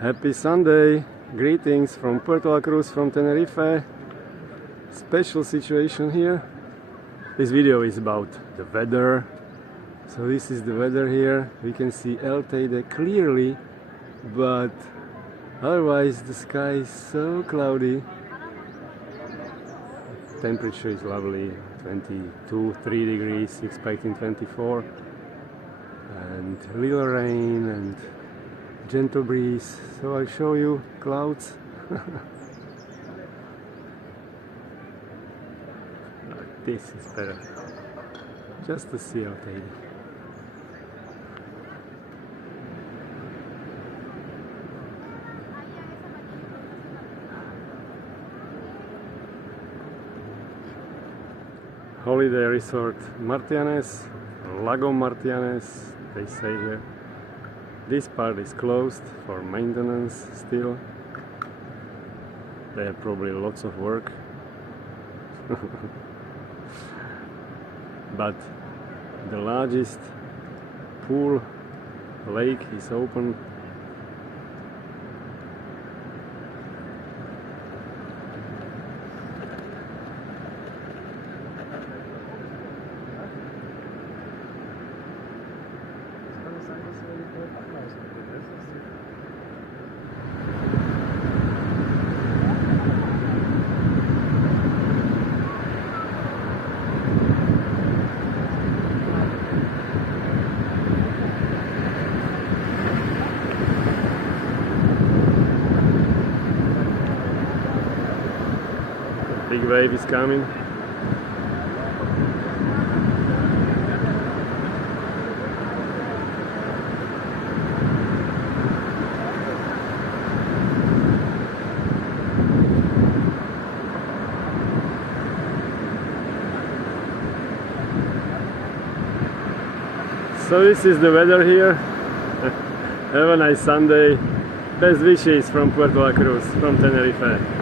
Happy Sunday! Greetings from Puerto Cruz from Tenerife. Special situation here. This video is about the weather. So this is the weather here. We can see El Teide clearly, but otherwise the sky is so cloudy. Temperature is lovely, 3 degrees, expecting 24, and little rain and gentle breeze. So I'll show you clouds. This is better, just to see El Teide. Holiday resort Martianes, Lago Martianes, they say here. This part is closed for maintenance still. They have probably lots of work. But the largest pool lake is open. Big wave is coming. So this is the weather here. Have a nice Sunday. Best wishes from Puerto Cruz, from Tenerife.